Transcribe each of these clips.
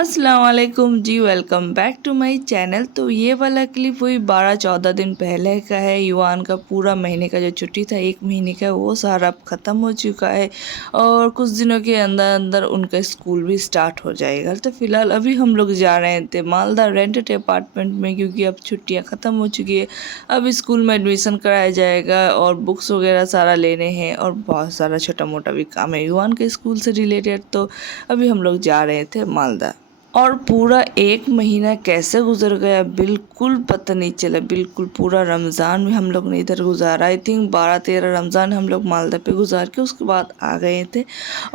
अस्सलाम वालेकुम जी, welcome back to my channel. तो ये वाला क्लिप वही 12-14 दिन पहले का है। युवान का पूरा महीने का जो छुट्टी था 1 महीने का, वो सारा अब ख़त्म हो चुका है और कुछ दिनों के अंदर अंदर उनका स्कूल भी स्टार्ट हो जाएगा। तो फ़िलहाल अभी हम लोग जा रहे थे मालदा रेंटेड अपार्टमेंट में, क्योंकि अब छुट्टियाँ ख़त्म हो चुकी है। अब स्कूल में एडमिशन कराया जाएगा और बुक्स वगैरह सारा लेने हैं और बहुत सारा छोटा मोटा भी काम है युवान के स्कूल से रिलेटेड। तो अभी हम लोग जा रहे थे मालदा और पूरा 1 महीना कैसे गुजर गया बिल्कुल पता नहीं चला। बिल्कुल पूरा रमज़ान में हम लोग ने इधर गुजारा। आई थिंक 12-13 रमज़ान हम लोग मालदा पे गुजार के उसके बाद आ गए थे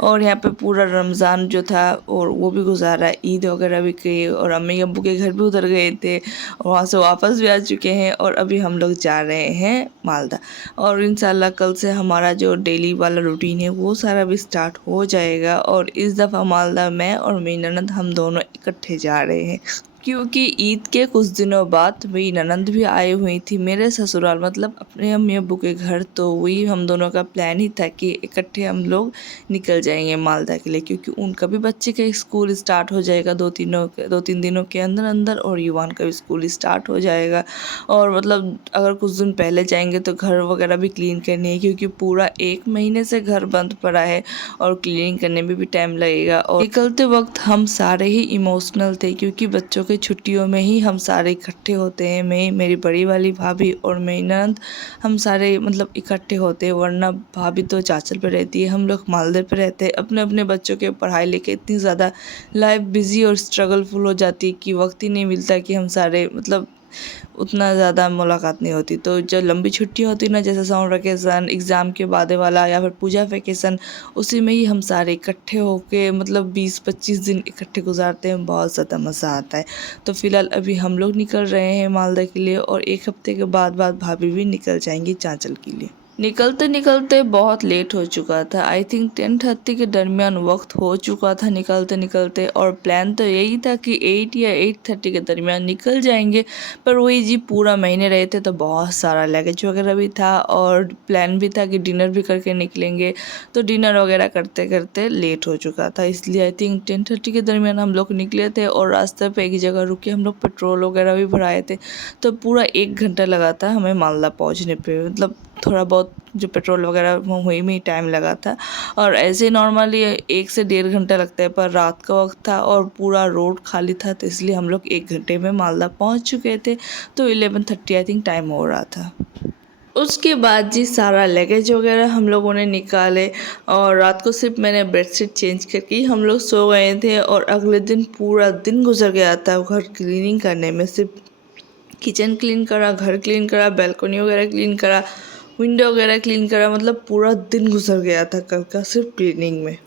और यहाँ पे पूरा रमज़ान जो था और वो भी गुजारा, ईद वगैरह भी की और अम्मी अब्बू के घर भी उधर गए थे और वहाँ से वापस भी आ चुके हैं और अभी हम लोग जा रहे हैं मालदा। और इंशाल्लाह कल से हमारा जो डेली वाला रूटीन है वो सारा भी स्टार्ट हो जाएगा। और इस दफ़ा मालदा मैं और मेरी ननद हम दोनों इकट्ठे जा रहे हैं, क्योंकि ईद के कुछ दिनों बाद मेरी ननद भी आई हुई थी मेरे ससुराल, मतलब अपने अम्मी अब्बू के घर। तो वही हम दोनों का प्लान ही था कि इकट्ठे हम लोग निकल जाएंगे मालदा के लिए, क्योंकि उनका भी बच्चे का स्कूल स्टार्ट हो जाएगा 2-3 दिनों के अंदर अंदर और युवान का भी स्कूल स्टार्ट हो जाएगा। और मतलब अगर कुछ दिन पहले जाएंगे तो घर वगैरह भी क्लीन करनी है, क्योंकि पूरा 1 महीने से घर बंद पड़ा है और क्लीनिंग करने में भी टाइम लगेगा। और निकलते वक्त हम सारे ही इमोशनल थे, क्योंकि बच्चों के छुट्टियों में ही हम सारे इकट्ठे होते हैं। मैं, मेरी बड़ी वाली भाभी और मेरी ननद, हम सारे मतलब इकट्ठे होते हैं। वरना भाभी तो चाचल पे रहती है, हम लोग मालदे पे रहते हैं। अपने अपने बच्चों के पढ़ाई लेके इतनी ज़्यादा लाइफ बिजी और स्ट्रगलफुल हो जाती है कि वक्त ही नहीं मिलता कि हम सारे मतलब उतना ज़्यादा मुलाकात नहीं होती। तो जब लंबी छुट्टी होती ना, जैसे समर वेकेशन, एग्ज़ाम के बाद वाला या फिर पूजा वेकेशन, उसी में ही हम सारे इकट्ठे होके मतलब 20-25 दिन इकट्ठे गुजारते हैं। बहुत ज़्यादा मज़ा आता है। तो फ़िलहाल अभी हम लोग निकल रहे हैं मालदा के लिए और 1 हफ्ते के बाद भाभी भी निकल जाएंगी चांचल के लिए। निकलते निकलते बहुत लेट हो चुका था। आई थिंक 10:30 के दरमियान वक्त हो चुका था निकलते निकलते। और प्लान तो यही था कि 8 या 8:30 के दरमियान निकल जाएंगे, पर वही जी पूरा महीने रहे थे तो बहुत सारा लगेज वगैरह भी था और प्लान भी था कि डिनर भी करके निकलेंगे। तो डिनर वगैरह करते करते लेट हो चुका था, इसलिए आई थिंक 10:30 के दरमियान हम लोग निकले थे और रास्ते पे एक जगह रुके हम लोग पेट्रोल वगैरह भी भराए थे। तो पूरा 1 घंटा लगा था हमें मालदा पहुँचने पे। मतलब थोड़ा बहुत जो पेट्रोल वगैरह वही में ही टाइम लगा था। और ऐसे नॉर्मली 1 से 1.5 घंटा लगता है, पर रात का वक्त था और पूरा रोड खाली था, तो इसलिए हम लोग 1 घंटे में मालदा पहुंच चुके थे। तो 11:30 आई थिंक टाइम हो रहा था। उसके बाद जी सारा लगेज वगैरह हम लोगों ने निकाले और रात को सिर्फ मैंने बेडशीट चेंज करके हम लोग सो गए थे। और अगले दिन पूरा दिन गुजर गया था घर क्लीनिंग करने में। सिर्फ किचन क्लीन करा, घर क्लीन करा, बैल्कनी वगैरह क्लीन करा, विंडो वगैरह क्लीन करा। मतलब पूरा दिन गुजर गया था कल का सिर्फ क्लीनिंग में।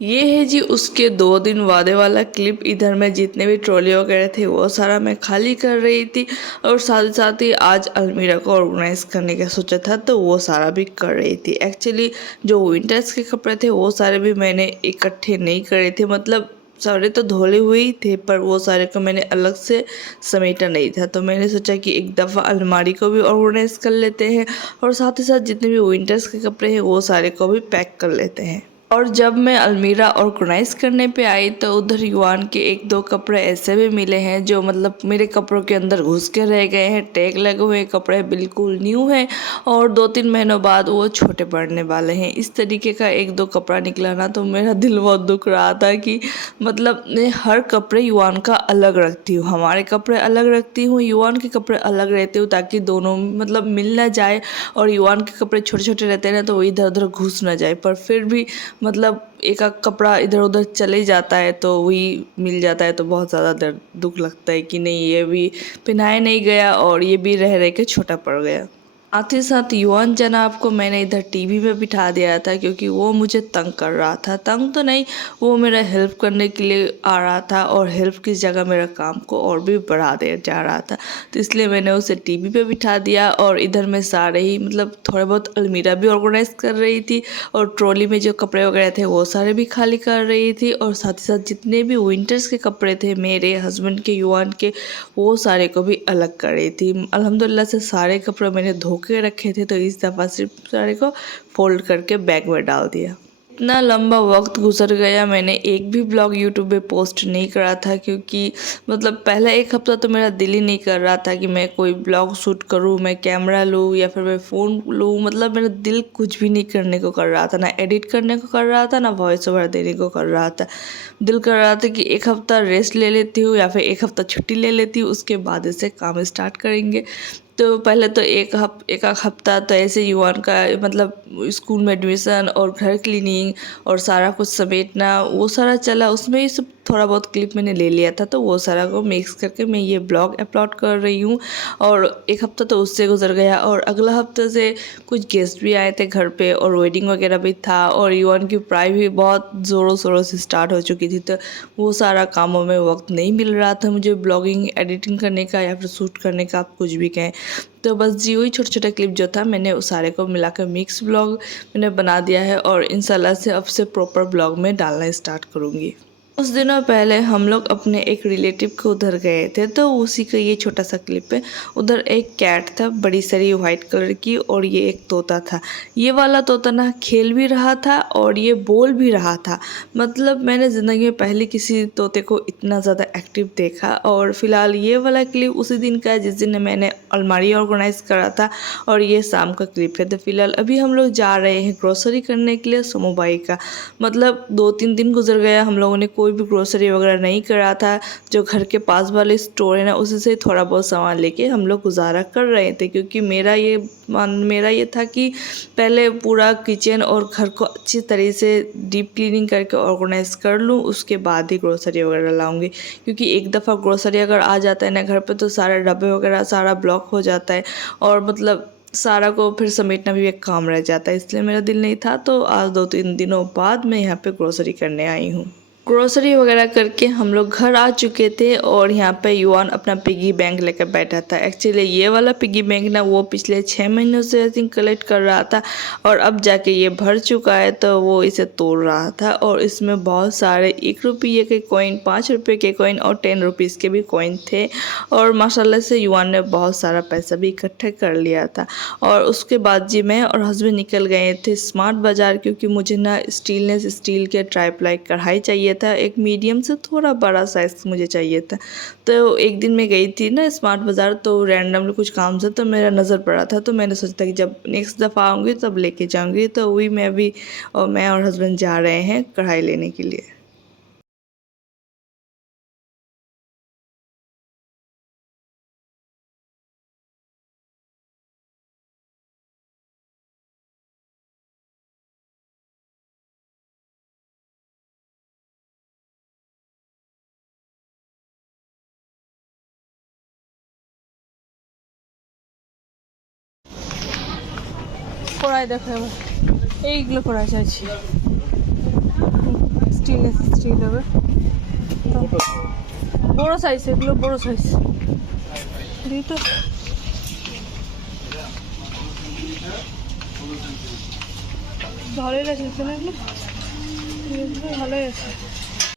ये है जी उसके 2 दिन वादे वाला क्लिप। इधर में जितने भी ट्रॉली वगैरह थे वो सारा मैं खाली कर रही थी और साथ ही आज अलमीरा को ऑर्गेनाइज करने का सोचा था, तो वो सारा भी कर रही थी। एक्चुअली जो विंटर्स के कपड़े थे वो सारे भी मैंने इकट्ठे नहीं करे थे, मतलब सारे तो धोले हुए ही थे, पर वो सारे को मैंने अलग से समेटा नहीं था। तो मैंने सोचा कि एक दफ़ा अलमारी को भी ऑर्गेनाइज कर लेते हैं और साथ ही साथ जितने भी विंटर्स के कपड़े हैं वो सारे को भी पैक कर लेते हैं। और जब मैं अलमीरा ऑर्गेनाइज करने पे आई तो उधर युवान के 1-2 कपड़े ऐसे भी मिले हैं जो मतलब मेरे कपड़ों के अंदर घुस के रह गए हैं। टैग लगे हुए कपड़े बिल्कुल न्यू हैं और 2-3 महीनों बाद वो छोटे पड़ने वाले हैं। इस तरीके का 1-2 कपड़ा निकला ना, तो मेरा दिल बहुत दुख रहा था कि मतलब मैं हर कपड़े युवान का अलग रखती हूँ, हमारे कपड़े अलग रखती हूँ, युवान के कपड़े अलग रहते हूँ, ताकि दोनों मतलब मिल ना जाए। और युवान के कपड़े छोटे छोटे रहते हैं ना, तो वो इधर उधर घुस ना जाए। पर फिर भी मतलब एक आध कपड़ा इधर उधर चले जाता है तो वही मिल जाता है, तो बहुत ज़्यादा दर्द दुख लगता है कि नहीं ये भी पहनाया नहीं गया और ये भी रह रह के छोटा पड़ गया। साथ ही साथ युवान जनाब को मैंने इधर टीवी पे बिठा दिया था, क्योंकि वो मुझे तंग कर रहा था। तंग तो नहीं, वो मेरा हेल्प करने के लिए आ रहा था और हेल्प की जगह मेरा काम को और भी बढ़ा दे जा रहा था। तो इसलिए मैंने उसे टीवी पे बिठा दिया और इधर मैं सारे ही मतलब थोड़े बहुत अलमीरा भी ऑर्गेनाइज कर रही थी और ट्रॉली में जो कपड़े वगैरह थे वो सारे भी खाली कर रही थी, और साथ ही साथ जितने भी विंटर्स के कपड़े थे मेरे हस्बैंड के, युवान के, वो सारे को भी अलग कर रही थी। अल्हम्दुलिल्लाह से सारे कपड़े मैंने धो के रखे थे, तो इस दफ़ा सिर्फ सारे को फोल्ड करके बैग में डाल दिया। इतना लंबा वक्त गुजर गया, मैंने एक भी ब्लॉग यूट्यूब पे पोस्ट नहीं करा था, क्योंकि मतलब पहला एक हफ्ता तो मेरा दिल ही नहीं कर रहा था कि मैं कोई ब्लॉग शूट करूँ, मैं कैमरा लूँ या फिर मैं फ़ोन लूँ। मतलब मेरा दिल कुछ भी नहीं करने को कर रहा था, ना एडिट करने को कर रहा था, ना वॉइस ओवर देने को कर रहा था। दिल कर रहा था कि एक हफ़्ता रेस्ट ले लेती हूँ या फिर एक हफ़्ता छुट्टी ले लेती हूँ, उसके बाद इसे काम स्टार्ट करेंगे। तो पहले तो एक हफ्ता तो ऐसे युवान का मतलब स्कूल में एडमिशन और घर क्लीनिंग और सारा कुछ समेटना वो सारा चला, उसमें ही सब थोड़ा बहुत क्लिप मैंने ले लिया था, तो वो सारा को मिक्स करके मैं ये ब्लॉग अपलोड कर रही हूँ। और एक हफ्ता तो उससे गुजर गया, और अगला हफ्ते से कुछ गेस्ट भी आए थे घर पे और वेडिंग वगैरह भी था, और युवान की पढ़ाई भी बहुत ज़ोरों शोरों से स्टार्ट हो चुकी थी, तो वो सारा कामों में वक्त नहीं मिल रहा था मुझे ब्लॉगिंग एडिटिंग करने का या फिर शूट करने का, आप कुछ भी कहें। तो बस जी वही छोटा छोटा क्लिप जो था मैंने उस सारे को मिलाकर मिक्स ब्लॉग मैंने बना दिया है, और इंशाल्लाह से अब से प्रॉपर ब्लॉग में डालना स्टार्ट करूँगी। कुछ दिनों पहले हम लोग अपने एक रिलेटिव के उधर गए थे, तो उसी का ये छोटा सा क्लिप है। उधर एक कैट था बड़ी सारी वाइट कलर की, और ये एक तोता था। ये वाला तोता ना खेल भी रहा था और ये बोल भी रहा था। मतलब मैंने ज़िंदगी में पहले किसी तोते को इतना ज़्यादा एक्टिव देखा। और फिलहाल ये वाला क्लिप उसी दिन का है जिस दिन मैंने अलमारी ऑर्गेनाइज करा था, और ये शाम का क्लिप है। तो फिलहाल अभी हम लोग जा रहे हैं ग्रोसरी करने के लिए सोमोबाई का। मतलब 2-3 दिन गुजर गया, हम लोगों ने कोई भी ग्रोसरी वगैरह नहीं करा था। जो घर के पास वाले स्टोर है ना, उसी से थोड़ा बहुत सामान लेके हम लोग गुजारा कर रहे थे, क्योंकि मेरा ये था कि पहले पूरा किचन और घर को अच्छी तरह से डीप क्लीनिंग करके ऑर्गेनाइज कर लूँ, उसके बाद ही ग्रोसरी वगैरह लाऊंगी। क्योंकि एक दफ़ा ग्रोसरी अगर आ जाता है ना घर पे, तो सारे डब्बे वगैरह सारा ब्लॉक हो जाता है, और मतलब सारा को फिर समेटना भी एक काम रह जाता है। इसलिए मेरा दिल नहीं था, तो आज 2-3 दिनों बाद मैं यहाँ पे ग्रोसरी करने आई हूँ। ग्रोसरी वगैरह करके हम लोग घर आ चुके थे, और यहाँ पे युवान अपना पिगी बैंक लेकर बैठा था। एक्चुअली ये वाला पिगी बैंक ना वो पिछले 6 महीनों से आई थिंक कलेक्ट कर रहा था, और अब जाके ये भर चुका है, तो वो इसे तोड़ रहा था। और इसमें बहुत सारे 1 रुपये के कॉइन, 5 रुपये के कॉइन और 10 रुपीज़ के भी कॉइन थे, और माशाल्लाह से युवान ने बहुत सारा पैसा भी इकट्ठा कर लिया था। और उसके बाद जी मैं और हस्बैंड निकल गए थे स्मार्ट बाज़ार, क्योंकि मुझे ना स्टील के ट्राईप्लाई कढ़ाई चाहिए था, एक मीडियम से थोड़ा बड़ा साइज़ मुझे चाहिए था। तो एक दिन मैं गई थी ना स्मार्ट बाज़ार, तो रैंडमली कुछ काम से तो मेरा नज़र पड़ा था, तो मैंने सोचा कि जब नेक्स्ट दफ़ा आऊँगी तब लेके जाऊँगी। तो वही मैं और हस्बैंड जा रहे हैं कढ़ाई लेने के लिए। কড়াই দেখো এবার এইগুলো কড়াই চাইছি স্টিল হবে তো বড় সাইজ, এগুলো বড় সাইজ দিই তো। ভালোই লাগছে না এগুলো, ভালোই আছে।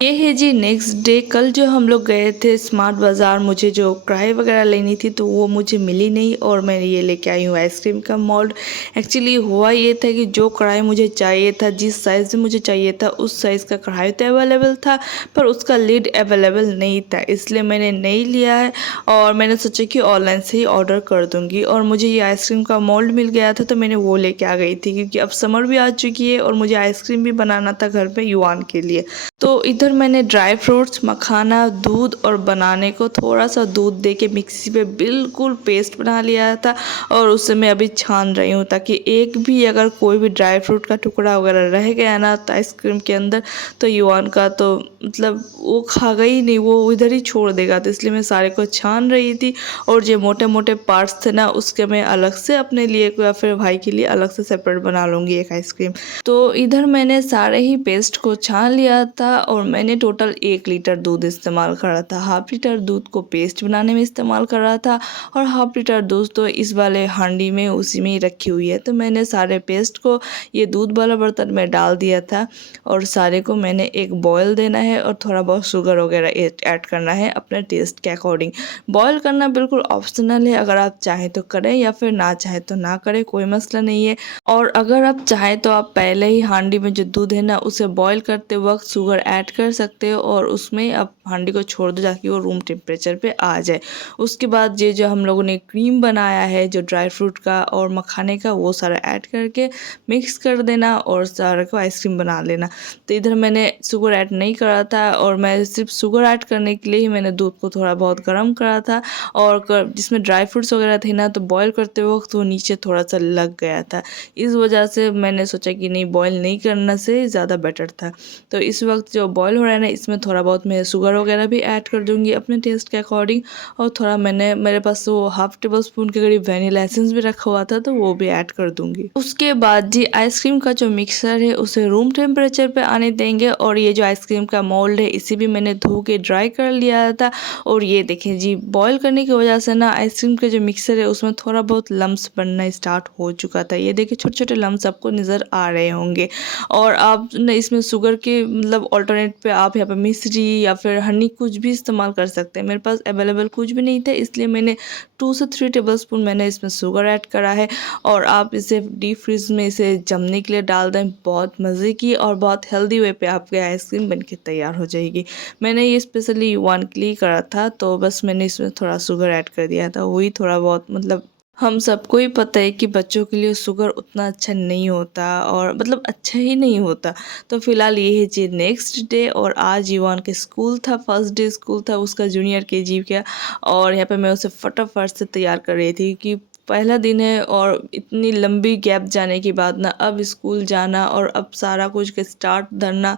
ये है जी नेक्स्ट डे। कल जो हम लोग गए थे स्मार्ट बाज़ार, मुझे जो कढ़ाई वगैरह लेनी थी तो वो मुझे मिली नहीं, और मैं ये लेके आई हूँ आइसक्रीम का मोल्ड। एक्चुअली हुआ ये था कि जो कढ़ाई मुझे चाहिए था, जिस साइज़ में मुझे चाहिए था, उस साइज़ का कढ़ाई तो अवेलेबल था, पर उसका लिड अवेलेबल नहीं था, इसलिए मैंने नहीं लिया है। और मैंने सोचा कि ऑनलाइन से ही ऑर्डर कर दूँगी, और मुझे ये आइसक्रीम का मोल्ड मिल गया था, तो मैंने वो लेके आ गई थी, क्योंकि अब समर भी आ चुकी है और मुझे आइसक्रीम भी बनाना था घर पर युवान के लिए। तो इधर इधर मैंने ड्राई फ्रूट्स, मखाना, दूध और बनाने को थोड़ा सा दूध दे के मिक्सी पे बिल्कुल पेस्ट बना लिया था और उसे मैं अभी छान रही हूँ, ताकि एक भी अगर कोई भी ड्राई फ्रूट का टुकड़ा वगैरह रह गया ना तो आइसक्रीम के अंदर, तो युवान का तो मतलब वो खागा ही नहीं, वो इधर ही छोड़ देगा। तो इसलिए मैं सारे को छान रही थी और जो मोटे मोटे पार्ट्स थे ना उसके मैं अलग से अपने लिए या फिर भाई के लिए अलग से सेपरेट बना लूँगी एक आइसक्रीम। तो इधर मैंने सारे ही पेस्ट को छान लिया था और मैंने टोटल 1 लीटर दूध इस्तेमाल करा था। हाफ लीटर दूध को पेस्ट बनाने में इस्तेमाल कर रहा था और हाफ लीटर दूध तो इस वाले हांडी में उसी में ही रखी हुई है। तो मैंने सारे पेस्ट को ये दूध वाला बर्तन में डाल दिया था और सारे को मैंने एक बॉयल देना है और थोड़ा बहुत शुगर वगैरह ऐड करना है अपने टेस्ट के अकॉर्डिंग। बॉयल करना बिल्कुल ऑप्शनल है, अगर आप चाहें तो करें या फिर ना चाहें तो ना करें, कोई मसला नहीं है। और अगर आप चाहें तो आप पहले ही हांडी में जो दूध है ना उसे बॉईल करते वक्त शुगर ऐड कर सकते हो और उसमें आप हांडी को छोड़ दो ताकि वो रूम टेम्परेचर पे आ जाए। उसके बाद ये जो हम लोगों ने क्रीम बनाया है जो ड्राई फ्रूट का और मखाने का, वो सारा ऐड करके मिक्स कर देना और सारे को आइसक्रीम बना लेना। तो इधर मैंने शुगर ऐड नहीं करा था और मैं सिर्फ शुगर ऐड करने के लिए ही मैंने दूध को थोड़ा बहुत गर्म करा था और जिसमें ड्राई फ्रूट्स वगैरह थे ना तो बॉईल करते वक्त वो नीचे थोड़ा सा लग गया था। इस वजह से मैंने सोचा कि नहीं, बॉईल नहीं करना से ज़्यादा बेटर था। तो इस वक्त जो बॉईल हो रहा है ना इसमें थोड़ा बहुत मैं शुगर वगैरह भी ऐड कर दूँगी अपने टेस्ट के अकॉर्डिंग और थोड़ा मेरे पास वो हाफ टेबल स्पून के करीब वनीला एसेंस भी रखा हुआ था तो वो भी ऐड कर दूँगी। उसके बाद जी आइसक्रीम का जो मिक्सर है उसे रूम टेम्परेचर पे आने देंगे और ये जो आइसक्रीम का मोल्ड है इसे भी मैंने धो के ड्राई कर लिया था। और ये देखें जी, बॉईल करने की वजह से ना आइसक्रीम का जो मिक्सर है उसमें थोड़ा बहुत लम्स बनना स्टार्ट हो चुका था। ये देखिए छोटे छोटे लम्स आपको नज़र आ रहे होंगे। और आप ने इसमें शुगर के मतलब ऑल्टरनेट पे आप यहाँ पे मिश्री या फिर हनी कुछ भी इस्तेमाल कर सकते हैं। मेरे पास अवेलेबल कुछ भी नहीं था इसलिए मैंने 2 से 3 टेबलस्पून मैंने इसमें शुगर ऐड करा है और आप इसे डीप फ्रीज में इसे जमने के लिए डाल दें। बहुत मज़े की और बहुत हेल्दी वे पे आपकी आइसक्रीम बनके तैयार हो जाएगी। मैंने ये स्पेशली युवान के लिए करा था तो बस मैंने इसमें थोड़ा शुगर ऐड कर दिया था, वही थोड़ा बहुत। मतलब हम सबको ही पता है कि बच्चों के लिए शुगर उतना अच्छा नहीं होता और मतलब अच्छा ही नहीं होता। तो फिलहाल ये है जी नेक्स्ट डे और आज युवान के स्कूल था, फर्स्ट डे स्कूल था उसका जूनियर केजी का। और यहाँ पे मैं उसे फटाफट से तैयार कर रही थी कि पहला दिन है और इतनी लंबी गैप जाने के बाद ना अब स्कूल जाना और अब सारा कुछ के स्टार्ट धरना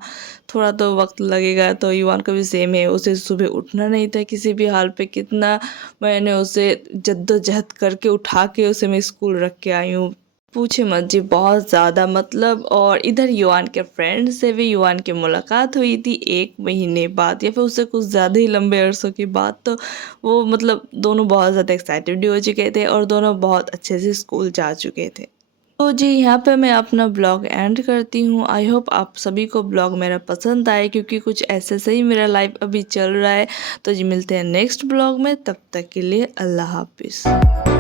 थोड़ा तो वक्त लगेगा। तो युवान का भी सेम है, उसे सुबह उठना नहीं था किसी भी हाल पे। कितना मैंने उसे जद्दोजहद करके उठा के उसे मैं स्कूल रख के आई हूँ, पूछे मत जी, बहुत ज़्यादा मतलब। और इधर युवान के फ्रेंड से भी युवान की मुलाकात हुई थी 1 महीने बाद या फिर उससे कुछ ज़्यादा ही लंबे अरसों के बाद। तो वो मतलब दोनों बहुत ज़्यादा एक्साइटेड भी हो चुके थे और दोनों बहुत अच्छे से स्कूल जा चुके थे। तो जी यहाँ पे मैं अपना ब्लॉग एंड करती हूँ। आई होप आप सभी को ब्लॉग मेरा पसंद आए क्योंकि कुछ ऐसे से ही मेरा लाइफ अभी चल रहा है। तो जी मिलते हैं नेक्स्ट ब्लॉग में, तब तक के लिए अल्लाह हाफिज़।